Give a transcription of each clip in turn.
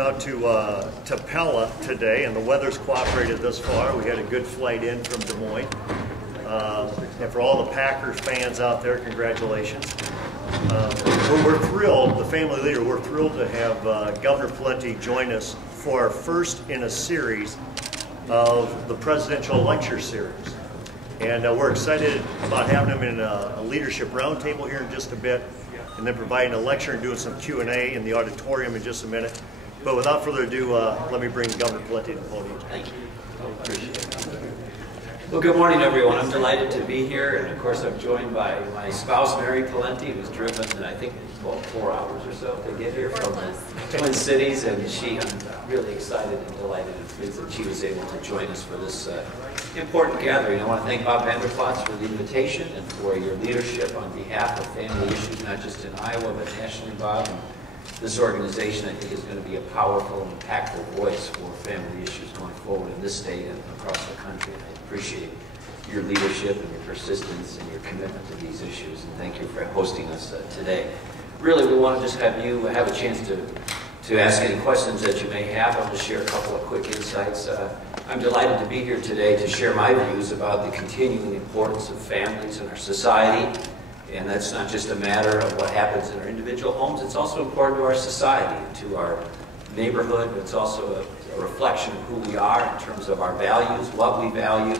Out to Pella today, and the weather's cooperated thus far. We had a good flight in from Des Moines. And for all the Packers fans out there, congratulations. We're thrilled, the family leader, we're thrilled to have Governor Pawlenty join us for our first in a series of the Presidential Lecture Series. And we're excited about having him in a leadership roundtable here in just a bit, and then providing a lecture and doing some Q&A in the auditorium in just a minute. But without further ado, let me bring Governor Pawlenty to the podium. Thank you. Appreciate it. Well, good morning, everyone. I'm delighted to be here, and of course, I'm joined by my spouse, Mary Pawlenty, who's driven, I think, about 4 hours or so to get here from the Twin Cities, and I'm really excited and delighted and pleased that she was able to join us for this important gathering. I want to thank Bob Vanderplatz for the invitation and for your leadership on behalf of family issues, not just in Iowa, but nationally, Bob. And this organization, I think, is going to be a powerful and impactful voice for family issues going forward in this state and across the country. And I appreciate your leadership and your persistence and your commitment to these issues. And thank you for hosting us today. Really, we want to just have you have a chance to ask any questions that you may have. I'll just share a couple of quick insights. I'm delighted to be here today to share my views about the continuing importance of families in our society. And that's not just a matter of what happens in our individual homes, it's also important to our society, to our neighborhood. It's also a reflection of who we are in terms of our values, what we value.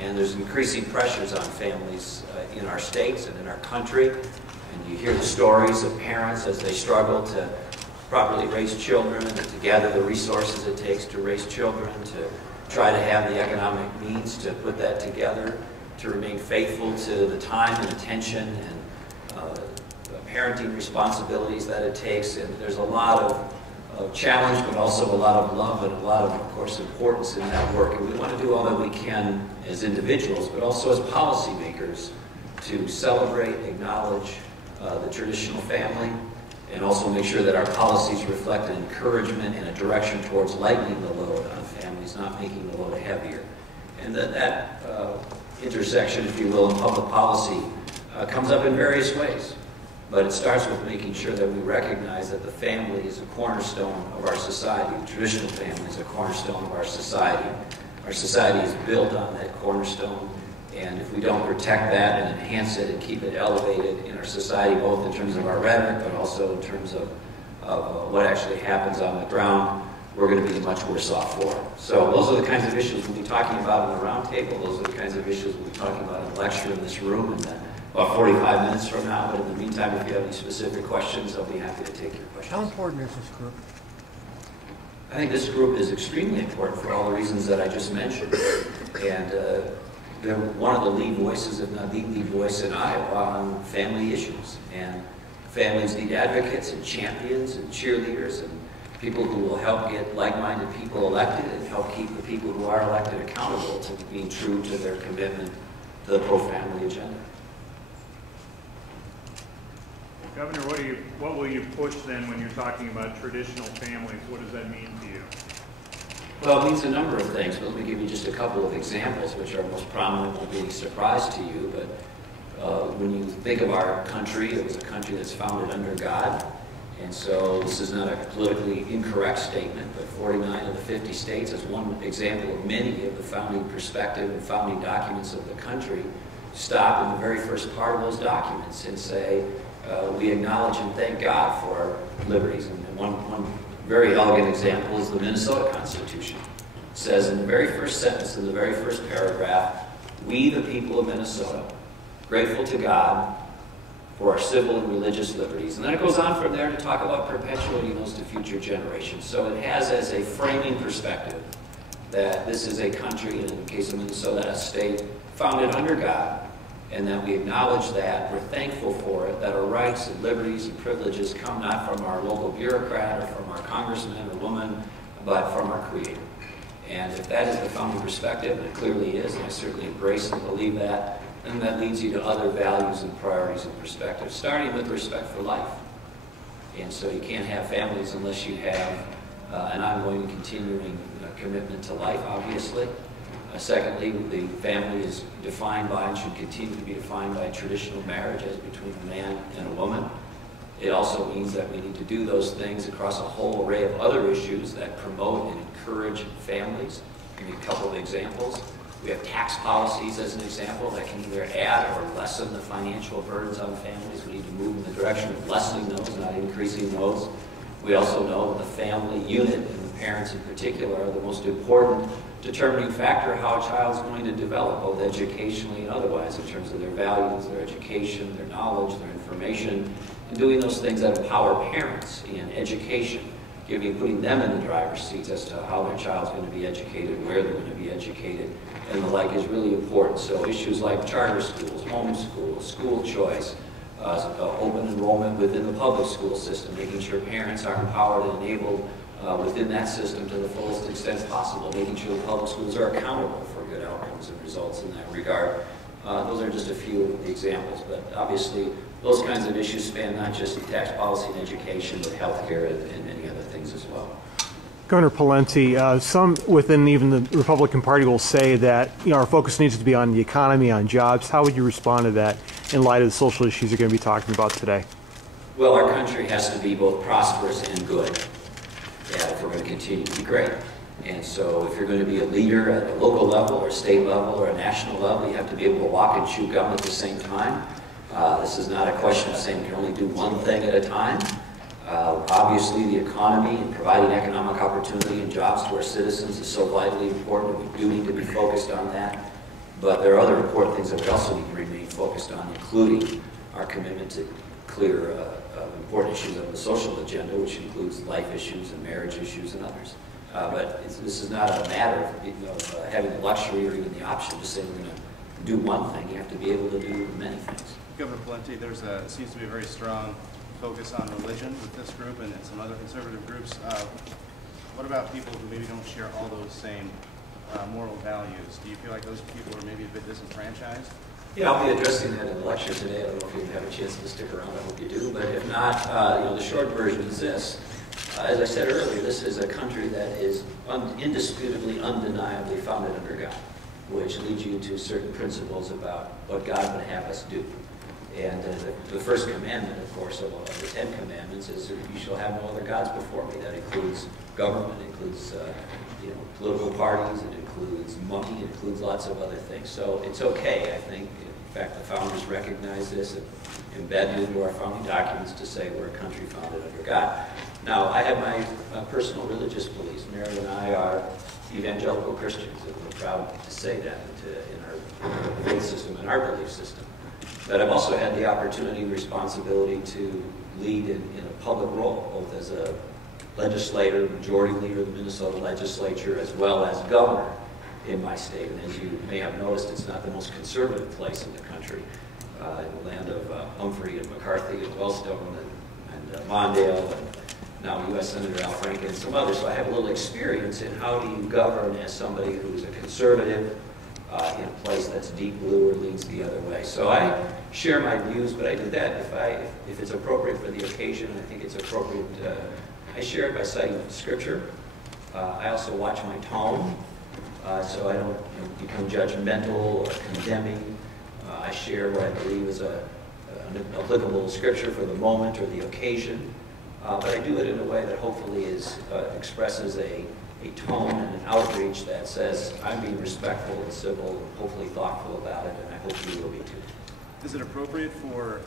And there's increasing pressures on families in our states and in our country. And you hear the stories of parents as they struggle to properly raise children and to gather the resources it takes to raise children, to try to have the economic means to put that together, to remain faithful to the time and attention and parenting responsibilities that it takes. And there's a lot of challenge, but also a lot of love and a lot of course, importance in that work. And we want to do all that we can as individuals, but also as policymakers, to celebrate, acknowledge the traditional family, and also make sure that our policies reflect an encouragement and a direction towards lightening the load on families, not making the load heavier. And that intersection, if you will, in public policy comes up in various ways. But it starts with making sure that we recognize that the family is a cornerstone of our society. The traditional family is a cornerstone of our society. Our society is built on that cornerstone. And if we don't protect that and enhance it and keep it elevated in our society, both in terms of our rhetoric, but also in terms of what actually happens on the ground, we're going to be much worse off for it. So those are the kinds of issues we'll be talking about in the roundtable. Those are the kinds of issues we'll be talking about in a lecture in this room in about 45 minutes from now. But in the meantime, if you have any specific questions, I'll be happy to take your questions. How important is this group? I think this group is extremely important for all the reasons that I just mentioned. And they're one of the lead voices, if not the lead voice in Iowa on family issues. And families need advocates and champions and cheerleaders and people who will help get like-minded people elected and help keep the people who are elected accountable to being true to their commitment to the pro-family agenda. Governor, what will you push then when you're talking about traditional families? What does that mean to you? Well, it means a number of things, but let me give you just a couple of examples which are most prominent, will be a surprise to you. But when you think of our country, it was a country that's founded under God. And so this is not a politically incorrect statement, but 49 of the 50 states, as one example of many of the founding perspective and founding documents of the country, stop in the very first part of those documents and say, we acknowledge and thank God for our liberties. And one very elegant example is the Minnesota Constitution. It says in the very first sentence, in the very first paragraph, we, the people of Minnesota, grateful to God for our civil and religious liberties. And then it goes on from there to talk about perpetuating those to future generations. So it has as a framing perspective that this is a country, and in the case of Minnesota, a state founded under God, and that we acknowledge that, we're thankful for it, that our rights and liberties and privileges come not from our local bureaucrat or from our congressman or woman, but from our Creator. And if that is the founding perspective, and it clearly is, and I certainly embrace and believe that, then that leads you to other values and priorities and perspectives, starting with respect for life. And so you can't have families unless you have an ongoing and continuing commitment to life, obviously. Secondly, the family is defined by and should continue to be defined by traditional marriage as between a man and a woman. It also means that we need to do those things across a whole array of other issues that promote and encourage families. I'll give you a couple of examples. We have tax policies as an example that can either add or lessen the financial burdens on families. We need to move in the direction of lessening those, not increasing those. We also know that the family unit, and the parents in particular, are the most important determining factor how a child is going to develop, both educationally and otherwise, in terms of their values, their education, their knowledge, their information, and doing those things that empower parents in education, putting them in the driver's seats as to how their child's going to be educated, where they're going to be educated, and the like is really important. So issues like charter schools, homeschool, school choice, open enrollment within the public school system, making sure parents are empowered and enabled within that system to the fullest extent possible, making sure the public schools are accountable for good outcomes and results in that regard. Those are just a few of the examples, but obviously those kinds of issues span not just tax policy and education, but healthcare and many other things as well. Governor Pawlenty, some within even the Republican Party will say that our focus needs to be on the economy, on jobs. How would you respond to that in light of the social issues you're going to be talking about today? Well, our country has to be both prosperous and good, if we're going to continue to be great. And so if you're going to be a leader at a local level or state level or a national level, you have to be able to walk and chew gum at the same time. This is not a question of saying we can only do one thing at a time. Obviously, the economy and providing economic opportunity and jobs to our citizens is so vitally important. We do need to be focused on that. But there are other important things that we also need to remain focused on, including our commitment to clear important issues of the social agenda, which includes life issues and marriage issues and others. But this is not a matter of having the luxury or even the option to say we're going to do one thing. You have to be able to do many things. Governor Pawlenty, there's seems to be a very strong focus on religion with this group and some other conservative groups. What about people who maybe don't share all those same moral values? Do you feel like those people are maybe a bit disenfranchised? Yeah, I'll be addressing that in the lecture today. I don't know if you have a chance to stick around. I hope you do. But if not, the short version is this. As I said earlier, this is a country that is indisputably, undeniably founded under God, which leads you to certain principles about what God would have us do. And the first commandment, of course, of the 10 Commandments is you shall have no other gods before me. That includes government, it includes political parties, it includes money, it includes lots of other things. So it's okay, I think. In fact, the founders recognize this and embedded into our founding documents to say we're a country founded under God. Now, I have my personal religious beliefs. Mary and I are evangelical Christians, and we're proud to say that in our faith system and our belief system. But I've also had the opportunity and responsibility to lead in a public role, both as a legislator, majority leader of the Minnesota legislature, as well as governor in my state. And as you may have noticed, it's not the most conservative place in the country, in the land of Humphrey and McCarthy and Wellstone and Mondale, and now U.S. Senator Al Franken and some others. So I have a little experience in how do you govern as somebody who's a conservative in a place that's deep blue or leans the other way. So I share my views, but I do that if it's appropriate for the occasion, and I think it's appropriate. I share it by citing Scripture. I also watch my tone, so I don't become judgmental or condemning. I share what I believe is an applicable Scripture for the moment or the occasion, but I do it in a way that hopefully expresses a tone and an outreach that says I'm being respectful and civil and hopefully thoughtful about it, and I hope you will be too. Is it appropriate for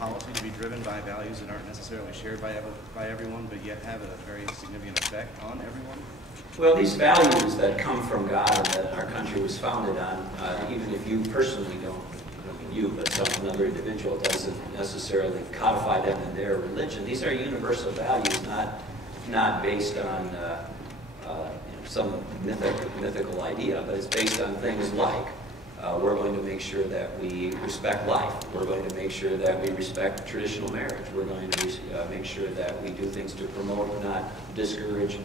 policy to be driven by values that aren't necessarily shared by everyone, but yet have a very significant effect on everyone? Well, these values that come from God and that our country was founded on, even if you personally don't, you, but another individual doesn't necessarily codify them in their religion, these are universal values, not based on some mythical idea, but it's based on things like we're going to make sure that we respect life. We're going to make sure that we respect traditional marriage. We're going to make sure that we do things to promote and not discourage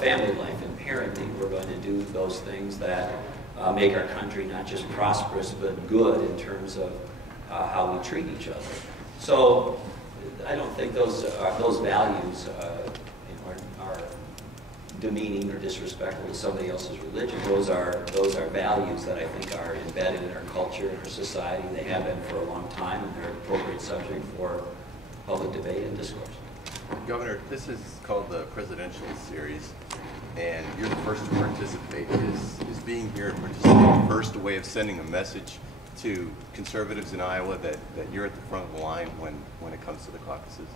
family life and parenting. We're going to do those things that make our country not just prosperous but good in terms of how we treat each other. So I don't think those values are demeaning or disrespectful to somebody else's religion. Those are values that I think are embedded in our culture and our society. They have been for a long time, and they're an appropriate subject for public debate and discourse. Governor, this is called the presidential series, and you're the first to participate. Is being here and participating first a way of sending a message to conservatives in Iowa that you're at the front of the line when it comes to the caucuses?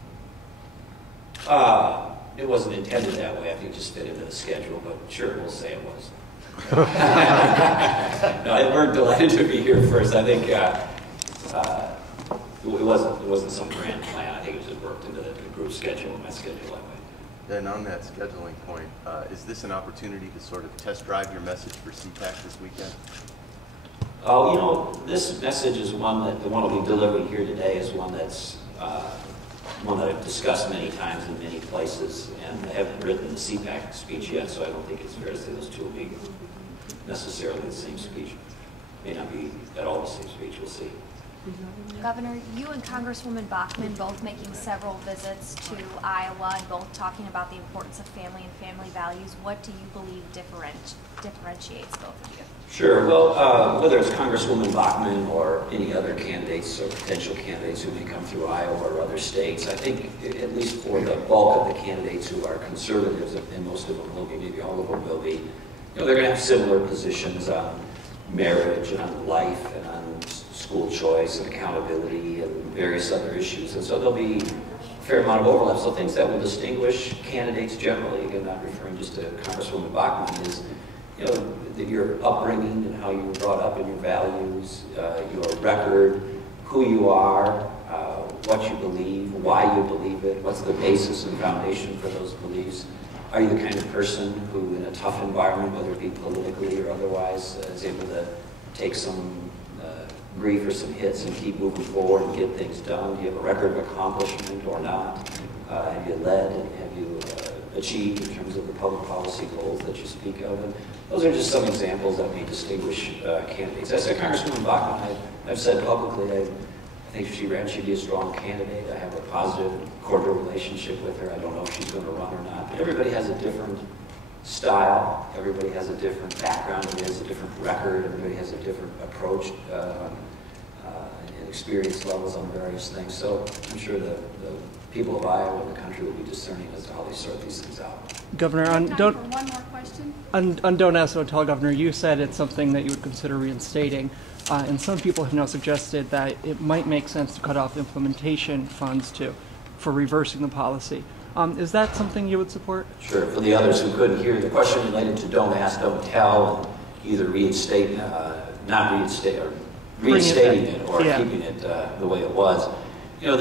It wasn't intended that way. I think it just fit into the schedule, but sure, we'll say it was. No, we're delighted to be here first. I think it wasn't some grand plan. I think it just worked into the group schedule, my schedule that way. Then on that scheduling point, is this an opportunity to sort of test drive your message for CPAC this weekend? Oh, you know, this message is one that the one I'll be delivering here today is one that's one that I've discussed many times in many places, and I haven't written the CPAC speech yet, so I don't think it's fair to say those two will be necessarily the same speech. May not be at all the same speech. We'll see. Governor, you and Congresswoman Bachmann both making several visits to Iowa and both talking about the importance of family and family values. What do you believe differentiates both of you? Sure. Well, whether it's Congresswoman Bachmann or any other candidates or potential candidates who may come through Iowa or other states, I think at least for the bulk of the candidates who are conservatives, and most of them will be, maybe all of them will be, you know, they're going to have similar positions on marriage and on life and on school choice and accountability and various other issues. And so there'll be a fair amount of overlap. So things that will distinguish candidates generally, again, not referring just to Congresswoman Bachmann, is, you know, your upbringing and how you were brought up and your values, your record, who you are, what you believe, why you believe it, what's the basis and foundation for those beliefs. Are you the kind of person who, in a tough environment, whether it be politically or otherwise, is able to take some grief or some hits and keep moving forward and get things done? Do you have a record of accomplishment or not? Have you led and have you achieved in terms of the public policy goals that you speak of? And those are just some examples that may distinguish candidates. As I said, Congresswoman Bachmann, I've said publicly, I think if she ran, she'd be a strong candidate. I have a positive, cordial relationship with her. I don't know if she's going to run or not. But everybody has a different style. Everybody has a different background. Everybody has a different record. Everybody has a different approach and experience levels on various things. So I'm sure the people of Iowa and the country will be discerning as to how they sort these things out. Governor, One more question. on Don't Ask, Don't Tell, Governor, you said it's something that you would consider reinstating. And some people have now suggested that it might make sense to cut off implementation funds for reversing the policy. Is that something you would support? Sure. For the others who couldn't hear, the question related to Don't Ask, Don't Tell, and either reinstating it or keeping it the way it was. You know,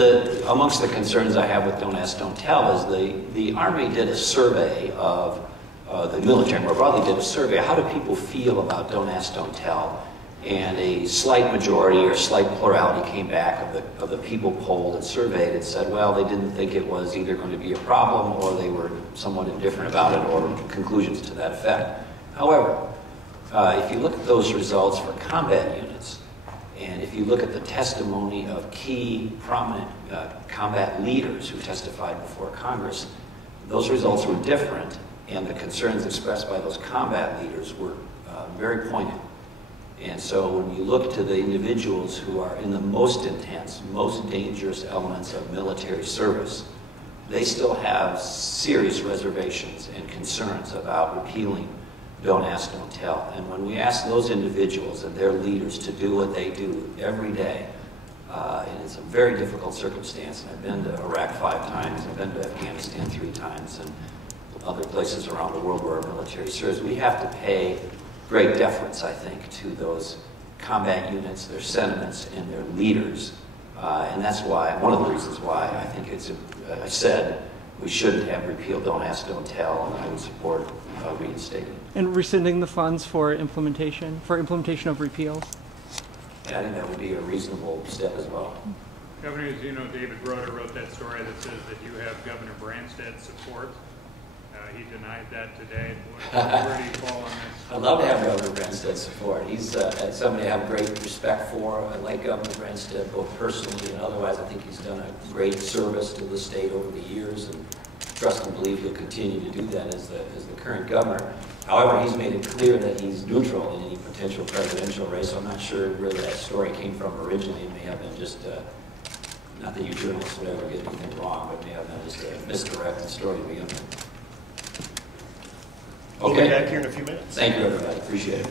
amongst the concerns I have with Don't Ask, Don't Tell is the Army did a survey of, the military more broadly did a survey. How do people feel about Don't Ask, Don't Tell? And a slight majority or slight plurality came back of the people polled and surveyed and said, well, they didn't think it was either going to be a problem or they were somewhat indifferent about it, or conclusions to that effect. However, if you look at those results for combat units, and if you look at the testimony of key prominent combat leaders who testified before Congress, those results were different, and the concerns expressed by those combat leaders were very poignant. And so when you look to the individuals who are in the most intense, most dangerous elements of military service, they still have serious reservations and concerns about repealing Don't Ask, Don't Tell. And when we ask those individuals and their leaders to do what they do every day, and it's a very difficult circumstance, and I've been to Iraq 5 times, I've been to Afghanistan 3 times, and other places around the world where our military serves, we have to pay great deference, I think, to those combat units, their sentiments, and their leaders. And that's why, one of the reasons why I think I said we shouldn't have repealed Don't Ask, Don't Tell, and I would support reinstating. And rescinding the funds for implementation of repeals? Yeah, I think that would be a reasonable step as well. Governor, as you know, David Broder wrote that story that says that you have Governor Branstad's support. He denied that today. Where do you fall on this? I'd love to have Governor Branstad's support. He's somebody I have great respect for. I like Governor Branstad both personally and otherwise. I think he's done a great service to the state over the years, and trust and believe he'll continue to do that as the current governor. However, he's made it clear that he's neutral in any potential presidential race, so I'm not sure where that story came from originally. It may have been just Not that you journalists would ever get anything wrong, but may have been just a misdirected story to begin with. We'll be back here in a few minutes. Thank you, everybody. Appreciate it.